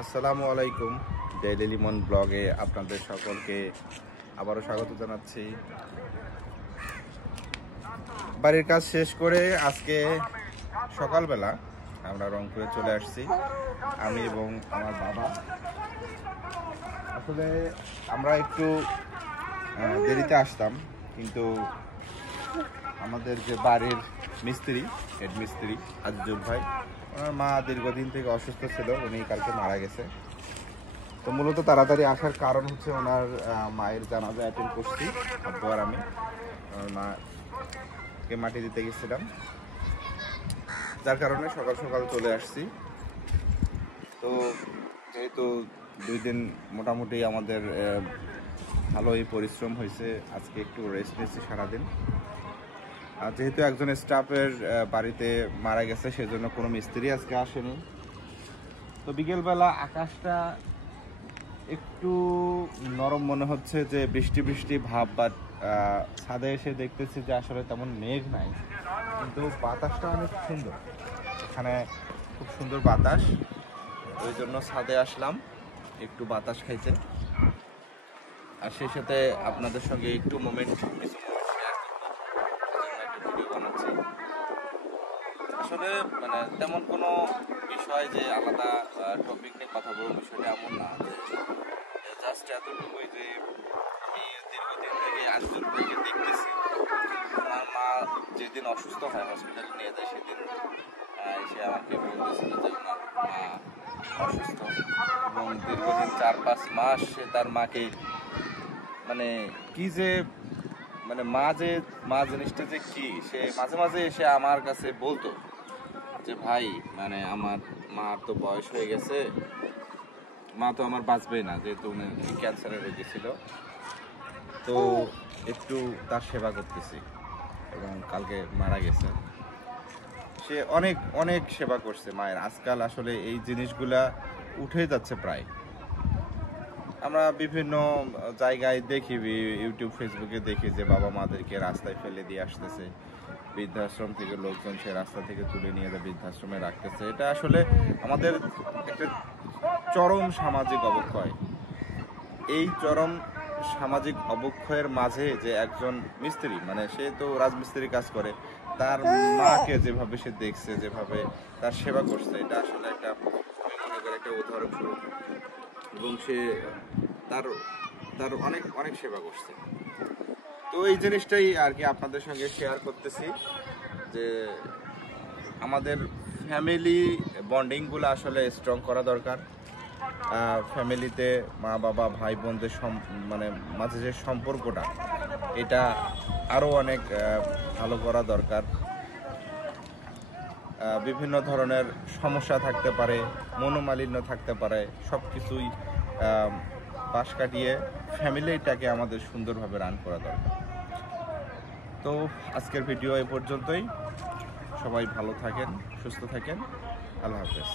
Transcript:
আসসালামু আলাইকুম। ডেইলি লিমন ব্লগে আপনাদের সকলকে আবারও স্বাগত জানাচ্ছি। বাড়ির কাজ শেষ করে আজকে সকালবেলা আমরা রংপুরে চলে আসছি, আমি এবং আমার বাবা। আসলে আমরা একটু দেরিতে আসতাম, কিন্তু আমাদের যে বাড়ির মিস্ত্রি, হেড মিস্ত্রি আজিজুল ভাই, ওনার মা দীর্ঘদিন থেকে অসুস্থ ছিল, উনি কালকে মারা গেছে। তো মূলত তাড়াতাড়ি আসার কারণ হচ্ছে ওনার মায়ের জানাজা অ্যাটেন্ড করছি, আব্বু আর আমি। ওনার মাকে মাটি দিতে গেছিলাম, যার কারণে সকাল সকাল চলে আসছি। তো যেহেতু 2 দিন মোটামুটি আমাদের ভালোই পরিশ্রম হয়েছে, আজকে একটু রেস্ট নিয়েছি সারাদিন। আর যেহেতু একজন স্টাফের বাড়িতে মারা গেছে, সেজন্য কোনো মিস্ত্রি আজকে আসেনি। তো বিকেলবেলা আকাশটা একটু নরম মনে হচ্ছে, যে বৃষ্টি বৃষ্টি ভাব, বাট ছাদে এসে দেখতেছি যে আসলে তেমন মেঘ নাই, কিন্তু বাতাসটা অনেক সুন্দর, এখানে খুব সুন্দর বাতাস। ওই জন্য ছাদে আসলাম একটু বাতাস খাইতে, আর সেই সাথে আপনাদের সঙ্গে একটু মোমেন্ট শেয়ার করবো, একটা ভিডিও বানাচ্ছি। আসলে মানে তেমন কোনো বিষয় যে আলাদা টপিক নিয়ে কথা বলবো, বিষয়টা এমন না। জাস্ট এতটুকুই যে আমি দীর্ঘদিন থেকে আজিজুল ভাইকে দেখতেছি। আমার মা যেদিন অসুস্থ হয়, হসপিটালে নিয়ে যায়, সেদিন সে আমাকে বলতেছিল যে ওনার মা অসুস্থ, এবং দীর্ঘদিন 4-5 মাস সে তার মাকে মানে কি যে মানে মা জিনিসটা যে কি, সে মাঝে মাঝে এসে আমার কাছে বলতো যে ভাই, মানে আমার মার তো বয়স হয়ে গেছে, মা তো আমার বাঁচবেই না, যেহেতু উনি ক্যান্সারের রোগী ছিল। তো একটু তার সেবা করতেছি, এবং কালকে মারা গেছে। সে অনেক অনেক সেবা করছে মায়ের। আজকাল আসলে এই জিনিসগুলা উঠে যাচ্ছে প্রায়। আমরা বিভিন্ন জায়গায় দেখি, ইউটিউব ফেসবুকে দেখি যে বাবা মাদেরকে রাস্তায় ফেলে দিয়ে আসতেছে, বৃদ্ধাশ্রম থেকে লোকজন সে রাস্তা থেকে তুলে নিয়ে যায় বৃদ্ধাশ্রমে রাখতেছে। এটা আসলে আমাদের একটা চরম সামাজিক অবক্ষয়। এই চরম সামাজিক অবক্ষয়ের মাঝে যে একজন মিস্ত্রি, মানে সে তো রাজমিস্ত্রি কাজ করে, তার মাকে যেভাবে সে দেখছে, যেভাবে তার সেবা করছে, এটা আসলে একটা, আমি মনে করি একটা উদাহরণস্বরূপ। এবং সে তার অনেক অনেক সেবা করছে। তো এই জিনিসটাই আর কি আপনাদের সঙ্গে শেয়ার করতেছি, যে আমাদের ফ্যামিলি বন্ডিংগুলো আসলে স্ট্রং করা দরকার। ফ্যামিলিতে মা বাবা ভাই বোনদের মানে মাঝে যে সম্পর্কটা, এটা আরও অনেক ভালো করা দরকার। বিভিন্ন ধরনের সমস্যা থাকতে পারে, মনোমালিন্য থাকতে পারে, সব কিছুই পাশ কাটিয়ে ফ্যামিলিটাকে আমাদের সুন্দরভাবে রান করা দরকার। তো আজকের ভিডিও এ পর্যন্তই। সবাই ভালো থাকেন, সুস্থ থাকেন। আল্লাহ হাফেজ।